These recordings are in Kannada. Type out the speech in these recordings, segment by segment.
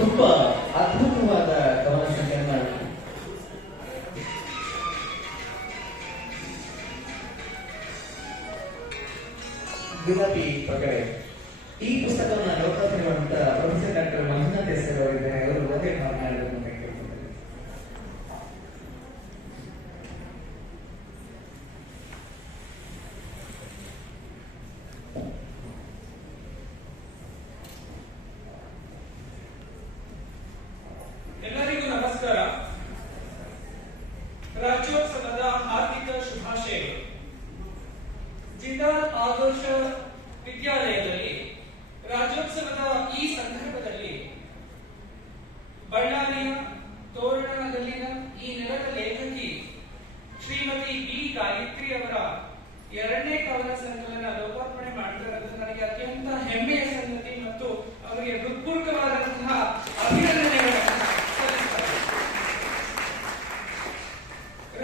ತುಂಬಾ ಅದ್ಭುತವಾದ ಕವನ ಸಂಕಲನ ಗುಲಾಬಿ ಪಗಡೆ. ಈ ಪುಸ್ತಕವನ್ನು ಲೋಕಾರ್ಪಣೆ ಮಾಡುವಂತ ಪ್ರೊಫೆಸರ್ ಡಾಕ್ಟರ್ ಮಂಜುನಾಥ್ ಎಸ್ ಅವರಿದ್ದಾರೆ. ಅವರು ಒಂದೇ ಮಾತನಾಡಬೇಕು ಅಂತ ಕೇಳ್ತಾರೆ. ಎಲ್ಲರಿಗೂ ನಮಸ್ಕಾರ. ರಾಜ್ಯೋತ್ಸವದ ಹಾರ್ದಿಕ ಶುಭಾಶಯಗಳು. ಜಿಂದಾಲ್ ಆದರ್ಶ ವಿದ್ಯಾಲಯದಲ್ಲಿ ರಾಜ್ಯೋತ್ಸವದ ಈ ಸಂದರ್ಭದಲ್ಲಿ ಬಳ್ಳಾರಿಯ ತೋರಣದಲ್ಲಿನ ಈ ನೆಲದ ಲೇಖಕಿ ಶ್ರೀಮತಿ ಬಿ ಗಾಯತ್ರಿ ಅವರ 2ನೇ ಕವನ ಸಂಕಲನ ಲೋಕಾರ್ಪಣೆ ಮಾಡಿರುವುದು ನನಗೆ ಅತ್ಯಂತ ಹೆಮ್ಮೆಯ ಸಂಗತಿ ಮತ್ತು ಅವರಿಗೆ ಹೃತ್ಪೂರ್ವಕವಾದಂತಹ ಅಭಿನಂದನೆಗಳನ್ನು ಸಲ್ಲಿಸುತ್ತೇನೆ.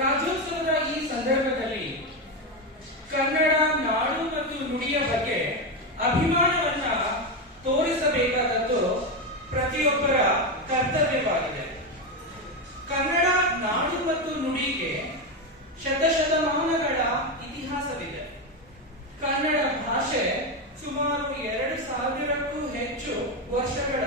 ರಾಜ್ಯೋತ್ಸವದ ಈ ಸಂದರ್ಭದಲ್ಲಿ ಕನ್ನಡ ನಾಡು ಮತ್ತು ನುಡಿಯ ಬಗ್ಗೆ ಅಭಿಮಾನವನ್ನ ತೋರಿಸಬೇಕಾದದ್ದು ಪ್ರತಿಯೊಬ್ಬರ ಕರ್ತವ್ಯವಾಗಿದೆ. ಕನ್ನಡ ನಾಡು ಮತ್ತು ನುಡಿಗೆ ಶತಶತಮಾನಗಳ ಇತಿಹಾಸವಿದೆ. ಕನ್ನಡ ಭಾಷೆ ಸುಮಾರು 2000ಕ್ಕೂ ಹೆಚ್ಚು ವರ್ಷಗಳ